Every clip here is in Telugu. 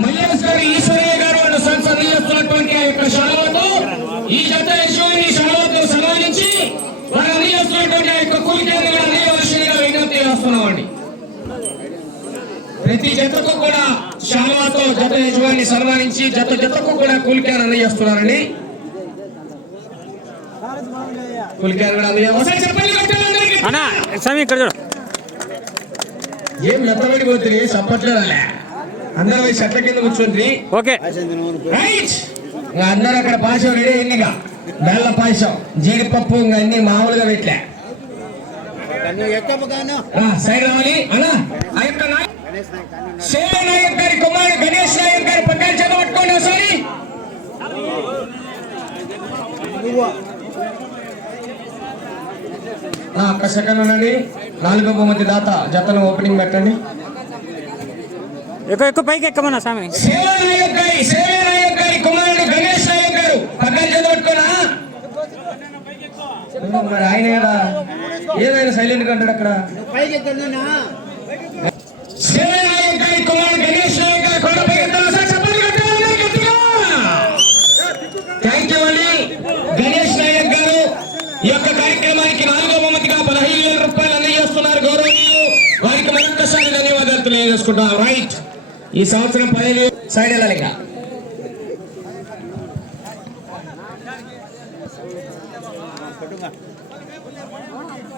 మల్లేష్ గారు ఈశ్వరయ్య గారు వాళ్ళు సన్స్ ఆ యొక్క శాలవతో ఈ జత యశ్వరిని శాలవతో సన్మానించి వారు అందిస్తున్నటువంటి ఆ యొక్క కూలికేంద్ర అందివలసిందిగా విజ్ఞప్తి చేస్తున్నామండి. ప్రతి జతకు కూడా శాలవాతో జత యజమాని సన్మానించి జత జతకు కూడా కూలికేన్ అందజేస్తున్నారండి కూలికేన్ కూడా అందజే చెప్పండి అన్నా స్వామి ఇక్కడ చూడు. ఏం మెత్తబడి పోతుంది చప్పట్లేదా అందరూ పోయి చెట్ల కింద కూర్చుండ్రి ఓకే. రైట్ అందరూ అక్కడ పాయసం రెడీ అయిందిగా బెల్ల పాయసం జీడిపప్పు ఇంకా అన్ని మామూలుగా పెట్టలే. సైడ్ రావాలి. అలా ఆ యొక్క నాయ- శివ నాయక్ గారి కుమారుడు గణేష్ నాయక్ గారి పక్కన చదవట్టుకోండి ఒకసారి. ఆ, ఒక్క సెకండ్ ఉండండి నాలుగో బహుమతి దాత జతను ఓపెనింగ్ పెట్టండి. ఎక్కువ ఎక్కువ పైకి ఎక్కమన్నా స్వామి? సేవ నాయక్ గారి సేవ నాయక్ గారి కుమారుడు గణేష్ నాయక్ గారు పక్కన చదవట్టుకోనా మరి ఆయన ఏడా? ఏదైనా సైలెంట్గా ఉంటాడు అక్కడ. సేవ నాయక్ గారి కుమారుడు గణేష్ నాయక్ ధన్యవాదాలు రైట్ ఈ సంవత్సరం పదిహేను సైడ్ వెళ్ళాలి ఇంకా. నాలుగవ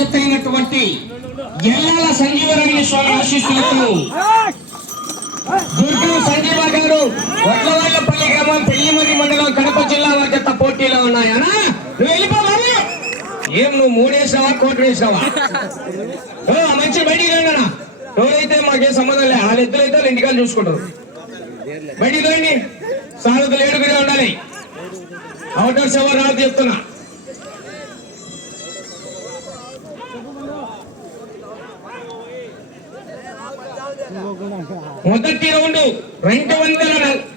అయినటువంటి ఎల్లాల సంజీవరాణి స్వామి ఆశీస్సులతో దుర్గం సంజీవ గారు వడ్లవాళ్ళపల్లి గ్రామం పెళ్ళిమరి మండలం కడప జిల్లా వారి పోటీలో ఉన్నాయనా నువ్వు వెళ్ళిపోవాలి ఏం నువ్వు మూడేసావా కోట్లు వేసావా ఓ మంచి బయటికి రండి అన్న. ఎవరైతే మాకేం సంబంధం లేదు వాళ్ళ ఇద్దరు అయితే వాళ్ళ ఇంటికాలు చూసుకుంటారు. బయటికి రండి. సారథులు ఏడుగురే ఉండాలి. అవుటర్స్ ఎవరు రాదు చెప్తున్నా. మొదటి రౌండ్ రెండు వందల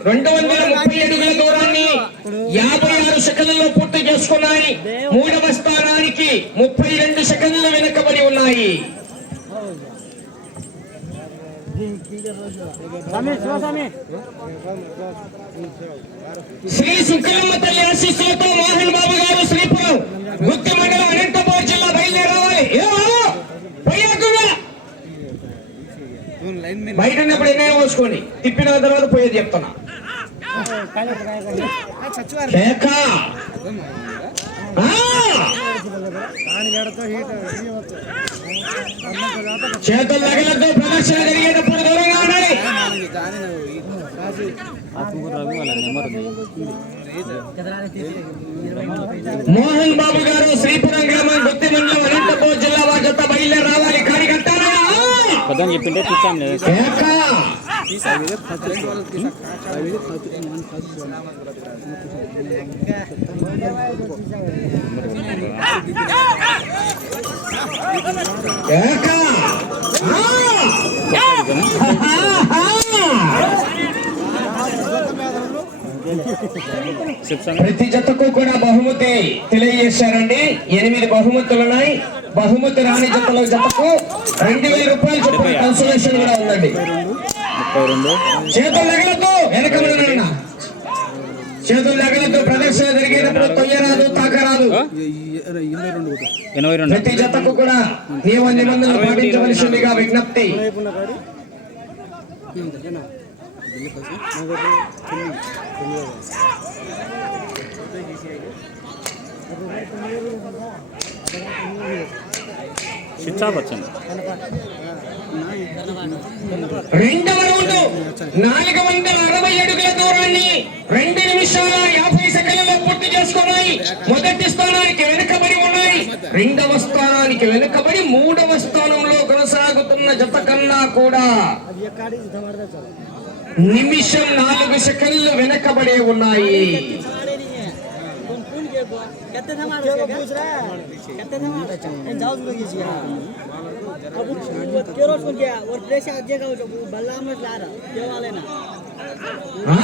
రెండు వందల ముప్పై అడుగుల దూరాన్ని యాభై ఆరు సెకండ్లలో పూర్తి చేసుకున్నాయి. మూడవ స్థానానికి ముప్పై రెండు సెకండ్లు వెనుకబడి ఉన్నాయి. శ్రీ సుక్కలమ్మ తల్లి ఆశీస్సులతో మోహన్ బాబు గారు శ్రీపురం గుత్తి మండలం అనంతపురం జిల్లా బయలుదేరాలి ఏ బాబు? పోయాకుగా. బయట ఉన్నప్పుడు ఎన్నైనా పోసుకోండి తిప్పిన తర్వాత పోయేది చెప్తున్నా! చేతులు తగలతో ప్రదర్శన జరిగేటప్పుడు దూరంగా ఉండాలి మోహన్ బాబు గారు శ్రీపురం గ్రామం గుత్తి మండలం అనంతపురం జిల్లా బయలుదేరి రావాలి. పొద్దున చెప్పింటే చూసాం లేదా. ప్రతి జతకు కూడా బహుమతి తెలియజేశారండి. ఎనిమిది బహుమతులు ఉన్నాయి బహుమతి రాణి జతల జతకు రెండు వేల రూపాయలు చొప్పున కన్సలేషన్ కూడా ఉందండి. చేతులు తగలద్దు వెనక చేతులు నగలతో ప్రదర్శన జరిగేటప్పుడు తొయ్యరాదు తాకరాదు ప్రతి జతకు కూడా నియమ నిబంధనలు పాటించవలసిందిగా విజ్ఞప్తి. స్విచ్ శిక్షా వచ్చింది రెండవ రౌండ్ నాలుగు వందల అరవై అడుగుల దూరాన్ని రెండు నిమిషాల యాభై సెకండ్లలో పూర్తి చేసుకున్నాయి. మొదటి స్థానానికి వెనుకబడి ఉన్నాయి. రెండవ స్థానానికి వెనుకబడి మూడవ స్థానంలో కొనసాగుతున్న జత కన్నా కూడా నిమిషం నాలుగు సెకండ్లు వెనుకబడి ఉన్నాయి. कितने धमाल कितने धमाल जाओ लोग इसी अब केरो सुन गया और प्रेस आज जगह जो बल्ला में ला रहा ये वाले ना ఆ!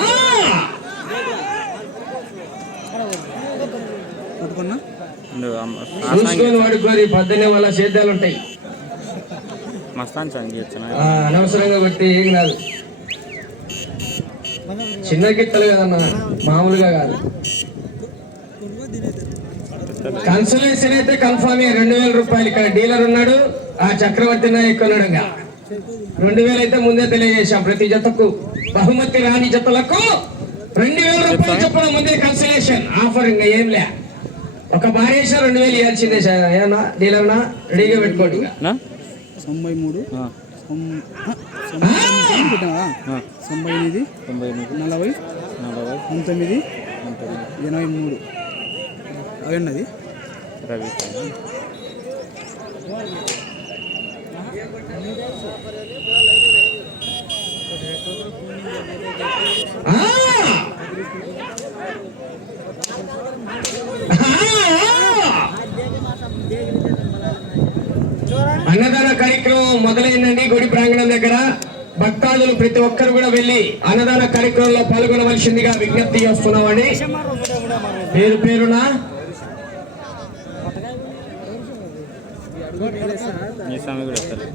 ఇందు అమ్మ- ఆ సాంగ్ చూసుకొని వాడుకోరి పద్దెనే వాళ్ళ సేద్యాలు ఉంటాయి మస్తాన్ సాంగ్ చేయొచ్చునా ఆ, అనవసరంగా కొట్టి ఏం కాదు చిన్న గిత్తలు కదన్న మామూలుగా కాదు కన్సలేషన్ అయితే కన్ఫామ్ రెండు వేల రూపాయలు ఇక్కడ డీలర్ ఉన్నాడు. ఆ చక్రవర్తి నాయక్ ఉన్నాడు ఇంకా. రెండు వేలు అయితే ముందే తెలియజేశాం ప్రతి జతకు. బహుమతి రాని జతలకు రెండు వేల రూపాయలు చొప్పున ముందే కన్సలేషన్. ఆఫర్ ఇంకా ఏం లే. ఒక భార్యేష రెండు వేలు ఇవ్వాల్సిందే సార్. ఏమన్నా? డీలర్నా రెడీగా పెట్టుకోండి? తొంభై మూడు. తొంభై ఎనిమిది. నలభై. నలభై. పంతొమ్మిది. ఎనభై మూడు. అవన్నది రవి! అన్నదాన కార్యక్రమం మొదలైందండి గుడి ప్రాంగణం దగ్గర. భక్తాదులు ప్రతి ఒక్కరు కూడా వెళ్ళి అన్నదాన కార్యక్రమంలో పాల్గొనవలసిందిగా విజ్ఞప్తి చేస్తున్నామండి. పేరు పేరున ఈ స్వామి కూడా వస్తారు!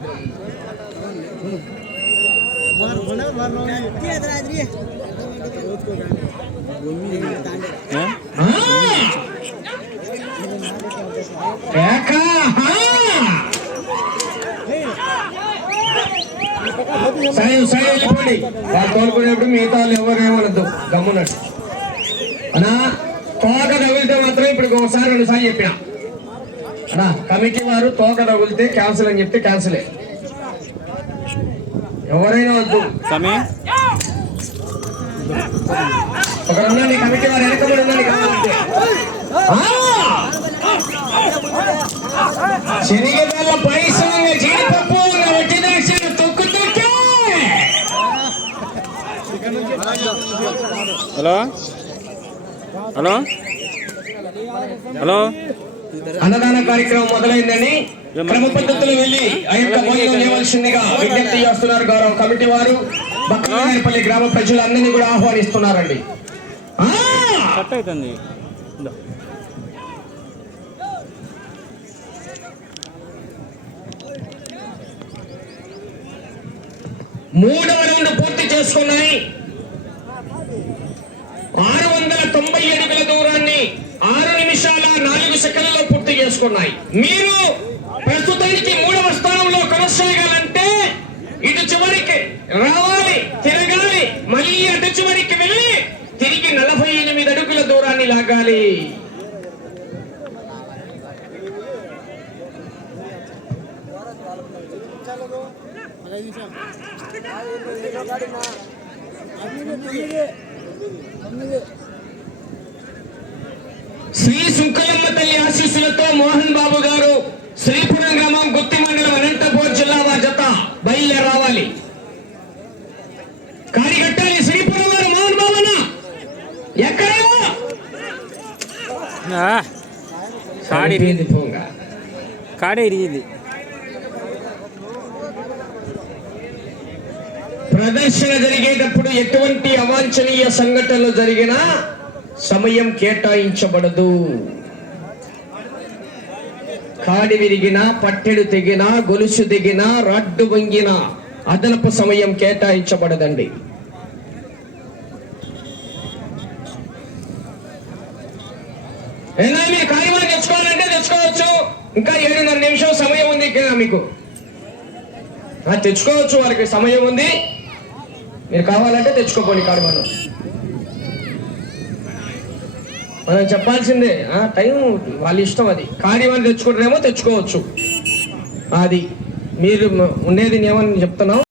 సాయం సాయం వెళ్ళిపోండి వాళ్ళు కోరుకునేప్పుడు మిగతా వాళ్ళు ఎవరు ఏమనద్దు. గమ్మునట్టు అనా తోక తగిలితే మాత్రం ఇప్పుడు ఒకసారి రెండు సార్లు చెప్పిన. కమిటీ వారు తోక తగిలితే క్యాన్సిల్ అని చెప్తే క్యాన్సిలే ఎవరైనా వద్దు. స్వామి ఒకరున్నాడు కమిటీ వారు వెనకబడి ఉన్నాడు కావాలంటే జీడిపప్పు వట్టి తొక్కు తొక్కే! హలో? హలో? హలో? అన్నదాన కార్యక్రమం మొదలైందని క్రమ పద్ధతిలో వెళ్ళి ఆ యొక్క భోజనం చేయవలసిందిగా విజ్ఞప్తి చేస్తున్నారు గౌరవ కమిటీ వారు. బక్కనపల్లి గ్రామ ప్రజలందరినీ కూడా ఆహ్వానిస్తున్నారండి. మూడవ రౌండ్ పూర్తి చేసుకున్నాయి. ఆరు వందల తొంభై అడుగుల దూరాన్ని ఆరు నిమిషాల నాలుగు సెకండ్లలో పూర్తి చేసుకున్నాయి మీరు ప్రస్తుతానికి మూడవ స్థానంలో కొనసాగాలంటే ఇటు చివరికి రావాలి తిరగాలి మళ్ళీ అటు చివరికి వెళ్ళి తిరిగి నలభై ఎనిమిది అడుగుల దూరాన్ని లాగాలి. శ్రీ సుంకలమ్మ తల్లి ఆశీస్సులతో మోహన్ బాబు గారు శ్రీపురం గ్రామం గుత్తి మండలం అనంతపూర్ జిల్లా వారి జత బయలుదేరి రావాలి. కాడిగట్టాలి శ్రీపురం వారు మోహన్ బాబు అన్న. ఎక్కడ? కాడి. కాడే ఇరిగింది. ప్రదర్శన జరిగేటప్పుడు ఎటువంటి అవాంఛనీయ సంఘటనలు జరిగినా సమయం కేటాయించబడదు. కాడి విరిగిన పట్టెడు తెగిన గొలుసు దిగిన రడ్డు వంగిన అదనపు సమయం కేటాయించబడదండి. తెచ్చుకోవాలంటే తెచ్చుకోవచ్చు. ఇంకా ఏడున్నర నిమిషం సమయం ఉంది కదా మీకు. తెచ్చుకోవచ్చు వారికి సమయం ఉంది. మీరు కావాలంటే తెచ్చుకోపోండి మనం మనం చెప్పాల్సిందే ఆ, టైం వాళ్ళ ఇష్టం అది. కాడి వాళ్ళు తెచ్చుకుంటారేమో తెచ్చుకోవచ్చు. అది మీరు ఉండేది ఏమని చెప్తున్నాం